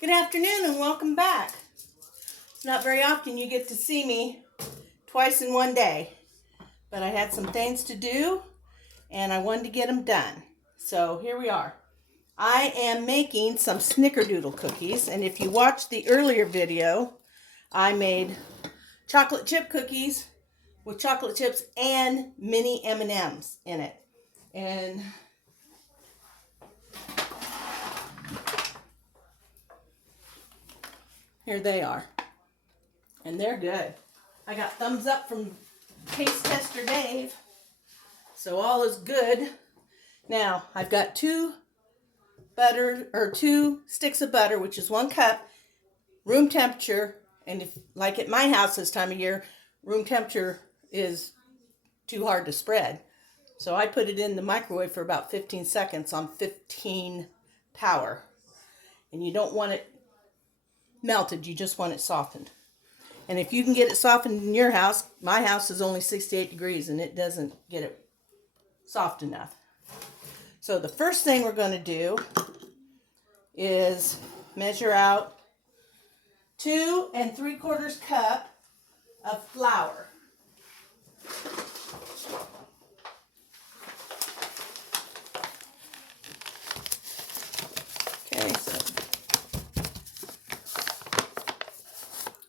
Good afternoon and welcome back. Not very often you get to see me twice in one day, but I had some things to do and I wanted to get them done. So here we are. I am making some Snickerdoodle cookies, and if you watched the earlier video, I made chocolate chip cookies with chocolate chips and mini M&Ms in it. And here they are. And they're good. I got thumbs up from taste tester Dave. So all is good. Now, I've got two sticks of butter, which is 1 cup, room temperature. And if, like at my house this time of year, room temperature is too hard to spread. So I put it in the microwave for about 15 seconds on 15 power. And you don't want it melted, you just want it softened. And if you can get it softened in your house, my house is only 68 degrees and it doesn't get it soft enough. So the first thing we're going to do is measure out 2 3/4 cup of flour. Okay,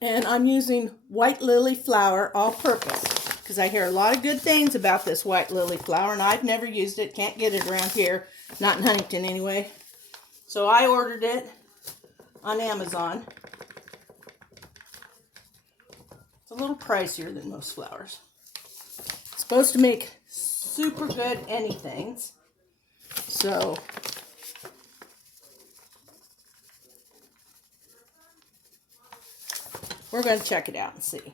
and I'm using white lily flour all-purpose because I hear a lot of good things about this white lily flour, and I've never used it. Can't get it around here, not in Huntington anyway. So I ordered it on Amazon. It's a little pricier than most flours. It's supposed to make super good anythings. So we're going to check it out and see.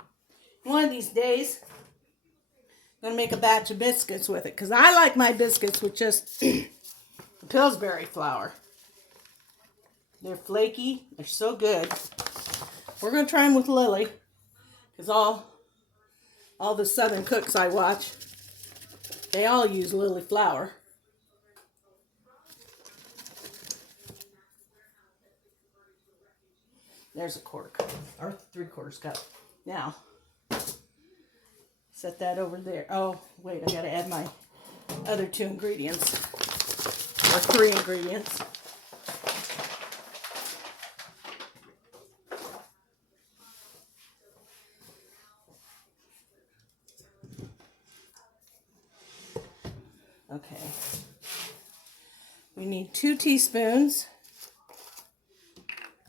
One of these days, I'm going to make a batch of biscuits with it because I like my biscuits with just Pillsbury flour. They're flaky. They're so good. We're going to try them with Lily because all the Southern cooks I watch, they all use Lily flour. There's a 1/4 cup, or 3/4 cup. Now, set that over there. Oh, wait, I gotta add my other 2 ingredients, or 3 ingredients. Okay. We need 2 teaspoons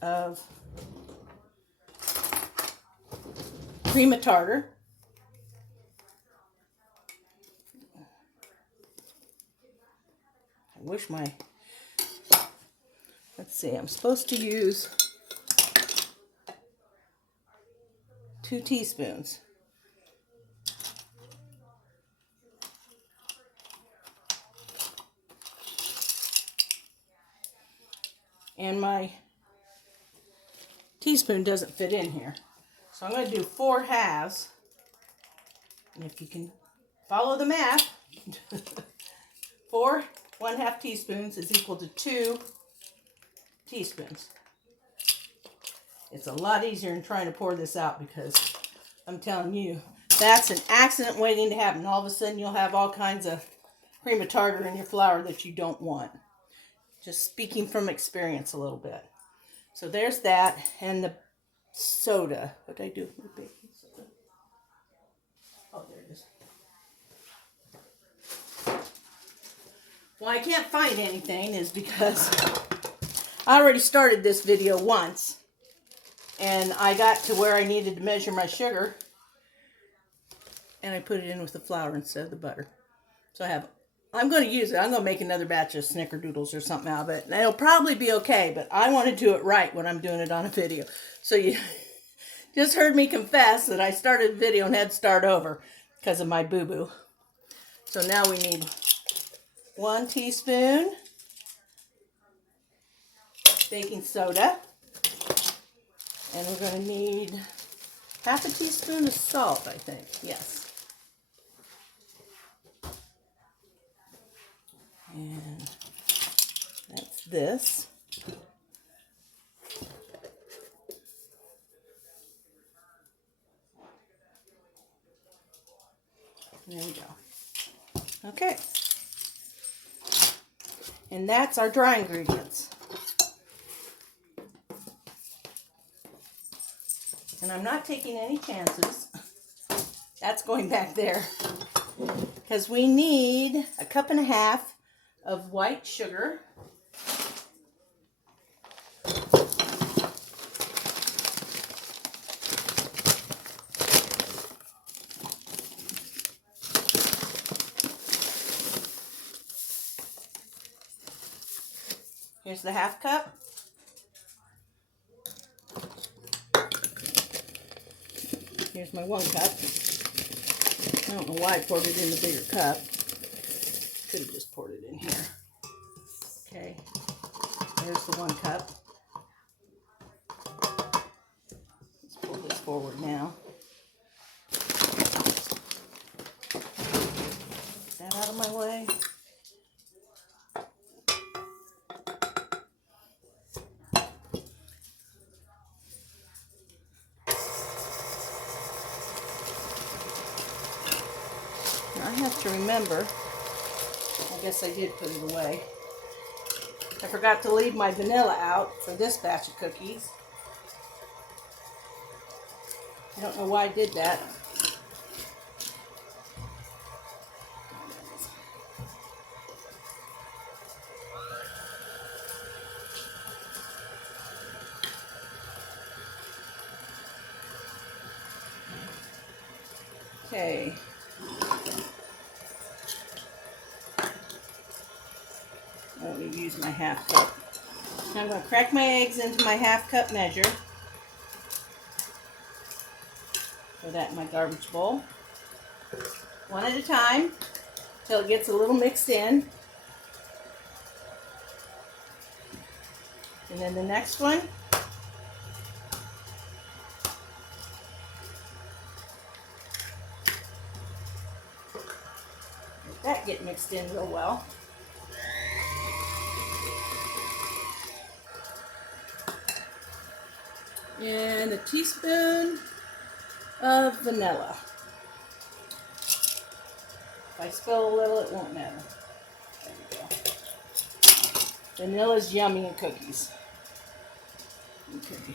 of cream of tartar. I wish let's see, I'm supposed to use 2 teaspoons. And my teaspoon doesn't fit in here. So I'm going to do 4 halves. And if you can follow the math, 4 1/2 teaspoons is equal to 2 teaspoons. It's a lot easier than trying to pour this out because I'm telling you, that's an accident waiting to happen. All of a sudden you'll have all kinds of cream of tartar in your flour that you don't want. Just speaking from experience a little bit. So there's that, and the soda. What did I do with baking soda? Oh, there it is. Why I can't find anything is because I already started this video once, and I got to where I needed to measure my sugar, and I put it in with the flour instead of the butter. So I'm going to use it. I'm going to make another batch of Snickerdoodles or something out of it. And it'll probably be okay, but I want to do it right when I'm doing it on a video. So you just heard me confess that I started the video and had to start over because of my boo-boo. So now we need 1 teaspoon baking soda. And we're going to need 1/2 teaspoon of salt, I think. Yes. And that's this. Okay. And that's our dry ingredients. And I'm not taking any chances. That's going back there. Because we need 1.5 cups of white sugar. Here's the 1/2 cup. Here's my 1 cup. I don't know why I poured it in the bigger cup. Could have just poured it in here. Okay, there's the 1 cup. Let's pull this forward now. Get that out of my way. I have to remember, I guess I did put it away. I forgot to leave my vanilla out for this batch of cookies. I don't know why I did that. Okay. Let me use my 1/2 cup. Now I'm going to crack my eggs into my 1/2 cup measure. Throw that in my garbage bowl. One at a time until it gets a little mixed in. And then the next one. Let that get mixed in real well. And a teaspoon of vanilla. If I spill a little, it won't matter. There we go. Vanilla's yummy in cookies. Okay.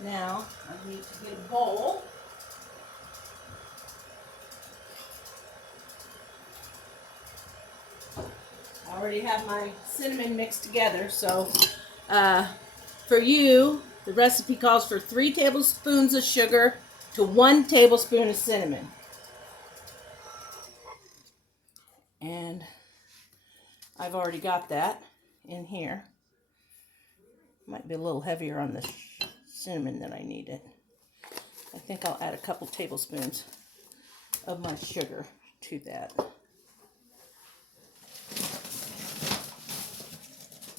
Now, I need to get a bowl. I already have my cinnamon mixed together, so for you, the recipe calls for 3 tablespoons of sugar to 1 tablespoon of cinnamon. And I've already got that in here. Might be a little heavier on the cinnamon than I needed. I think I'll add a couple tablespoons of my sugar to that.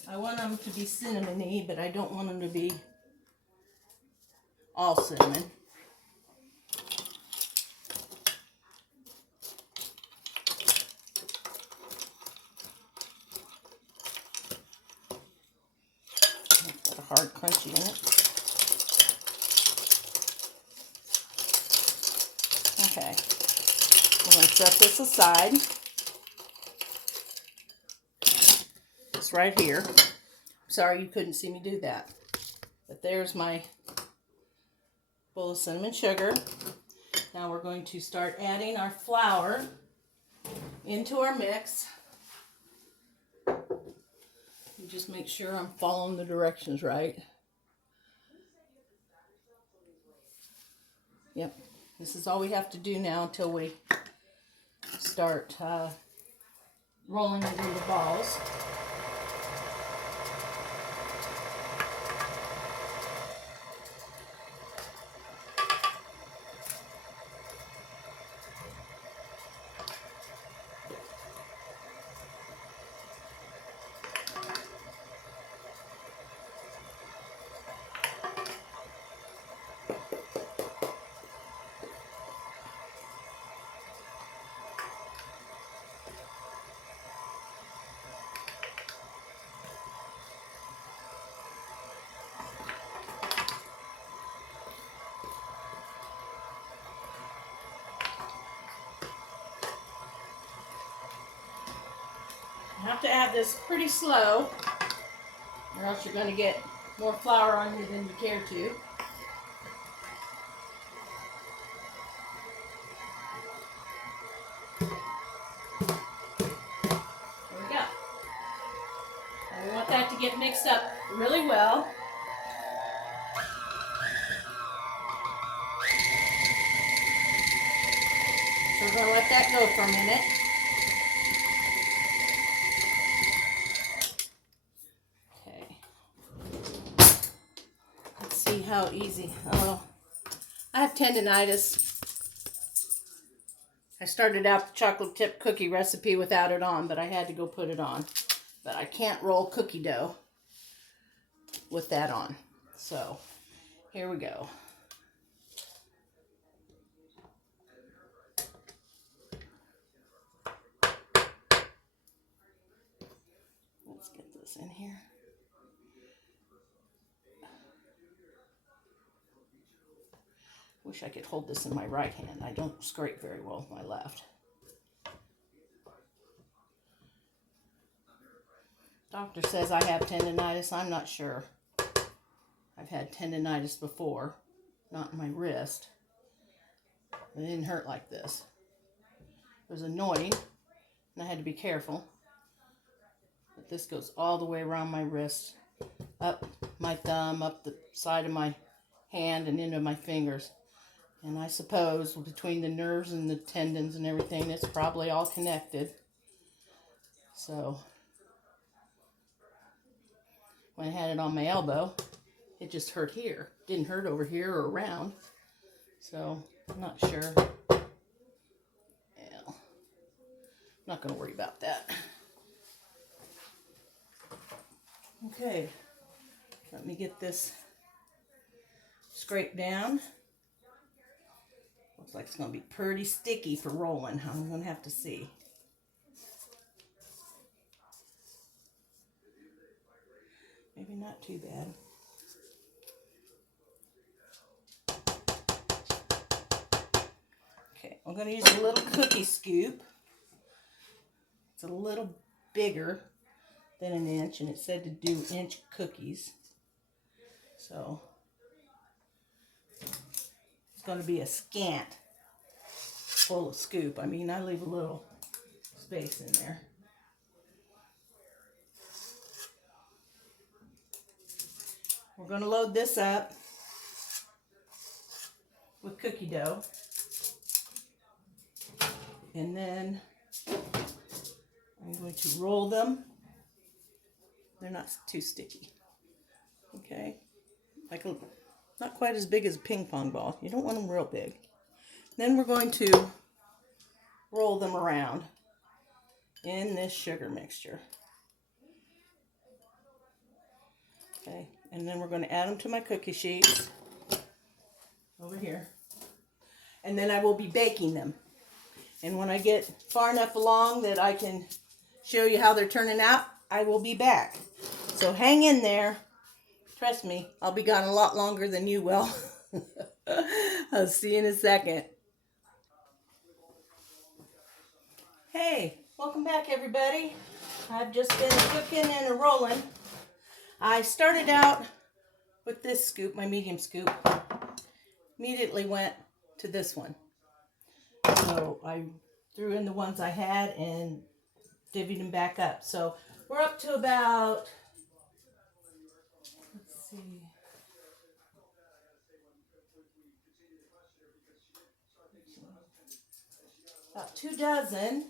I want them to be cinnamony, but I don't want them to be all cinnamon. Got a hard crunchy in it. Okay, I'm going to set this aside. It's right here. Sorry you couldn't see me do that. But there's my bowl of cinnamon sugar. Now we're going to start adding our flour into our mix. You just make sure I'm following the directions right. Yep, this is all we have to do now until we start rolling it into balls. have to add this pretty slow, or else you're going to get more flour on you than you care to. There we go. And we want that to get mixed up really well. So we're going to let that go for a minute. See how easy. Oh, I have tendinitis. I started out the chocolate chip cookie recipe without it on, but I had to go put it on. But I can't roll cookie dough with that on. So here we go. Let's get this in here. Wish I could hold this in my right hand. I don't scrape very well with my left. Doctor says I have tendinitis. I'm not sure. I've had tendinitis before, not in my wrist. It didn't hurt like this. It was annoying, and I had to be careful. But this goes all the way around my wrist, up my thumb, up the side of my hand, and into my fingers. And I suppose between the nerves and the tendons and everything, it's probably all connected. So when I had it on my elbow, it just hurt here. Didn't hurt over here or around. So I'm not sure. Yeah, not going to worry about that. Okay, let me get this scraped down. Looks like it's going to be pretty sticky for rolling. I'm going to have to see. Maybe not too bad. Okay, I'm going to use a little cookie scoop. It's a little bigger than an inch, and it said to do inch cookies. So it's going to be a scant full of scoop. I mean, I leave a little space in there. We're going to load this up with cookie dough. And then I'm going to roll them. They're not too sticky. Okay? Like not quite as big as a ping pong ball. You don't want them real big. Then we're going to roll them around in this sugar mixture. Okay, and then we're going to add them to my cookie sheets over here. And then I will be baking them. And when I get far enough along that I can show you how they're turning out, I will be back. So hang in there. Trust me, I'll be gone a lot longer than you will. I'll see you in a second. Hey, welcome back everybody. I've just been cooking and rolling. I started out with this scoop, my medium scoop. Immediately went to this one. So I threw in the ones I had and divvied them back up. So we're up to about, let's see, about 2 dozen.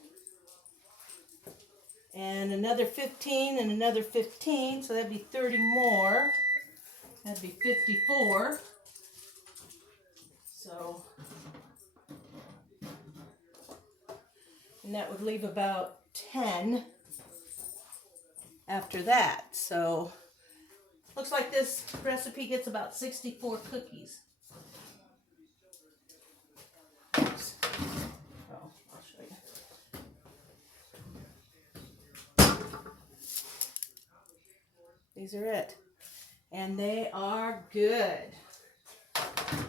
And another 15 and another 15, so that'd be 30 more. That'd be 54. So, and that would leave about 10 after that. So, looks like this recipe gets about 64 cookies. Oops. Oh, I'll show you. These are it. And they are good.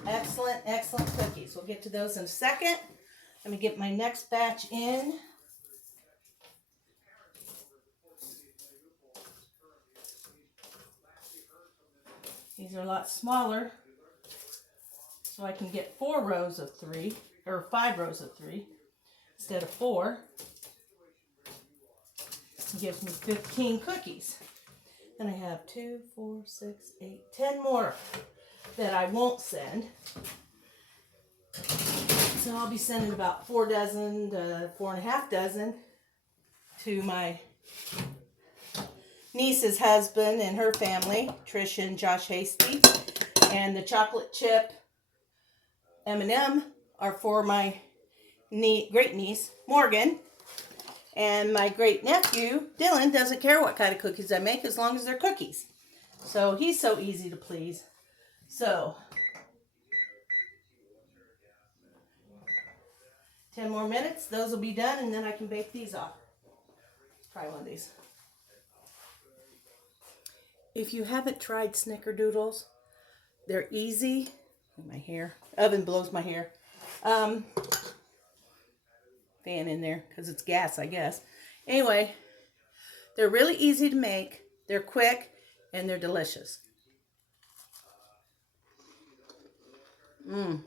Excellent, excellent cookies. We'll get to those in a second. Let me get my next batch in. These are a lot smaller, so I can get 4 rows of 3, or 5 rows of 3 instead of 4. It gives me 15 cookies. Then I have 2, 4, 6, 8, 10 more that I won't send. So I'll be sending about 4 dozen to 4.5 dozen to my niece's husband and her family, Trish and Josh Hasty. And the chocolate chip M&M are for my great niece, Morgan. And my great nephew, Dylan, doesn't care what kind of cookies I make as long as they're cookies. So he's so easy to please. So 10 more minutes, those will be done, and then I can bake these off. Try one of these. If you haven't tried Snickerdoodles, they're easy. My hair, oven blows my hair. Fan in there because it's gas, I guess. Anyway, they're really easy to make. They're quick and they're delicious. Even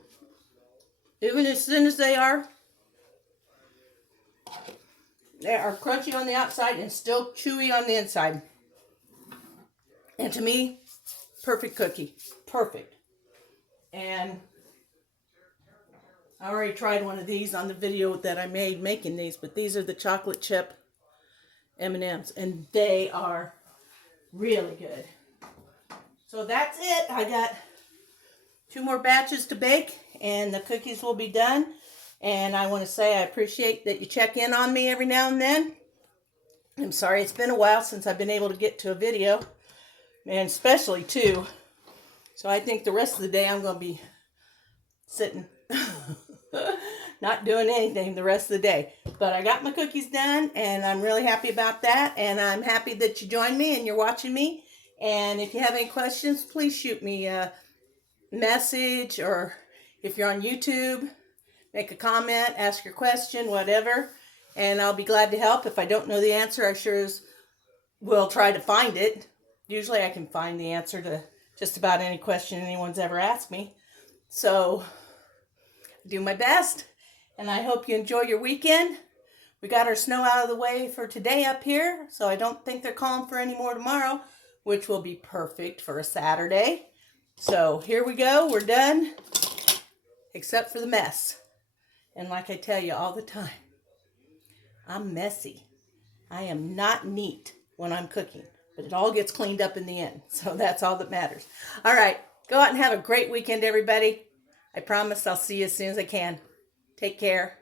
as thin as they are crunchy on the outside and still chewy on the inside. And to me, perfect cookie. Perfect. And I already tried one of these on the video that I made making these, but these are the chocolate chip M&Ms, and they are really good. So that's it. I got 2 more batches to bake, and the cookies will be done. And I want to say I appreciate that you check in on me every now and then. I'm sorry it's been a while since I've been able to get to a video, and especially 2. So I think the rest of the day I'm going to be sitting, not doing anything the rest of the day. But I got my cookies done, and I'm really happy about that. And I'm happy that you joined me and you're watching me. And if you have any questions, please shoot me a message, or if you're on YouTube, make a comment, ask your question, whatever. And I'll be glad to help. If I don't know the answer, I sure as will try to find it. Usually I can find the answer to just about any question anyone's ever asked me. So I do my best, and I hope you enjoy your weekend. We got our snow out of the way for today up here, so I don't think they're calling for any more tomorrow, which will be perfect for a Saturday. So here we go. We're done, except for the mess. And like I tell you all the time, I'm messy. I am not neat when I'm cooking, but it all gets cleaned up in the end. So that's all that matters. All right, go out and have a great weekend, everybody. I promise I'll see you as soon as I can. Take care.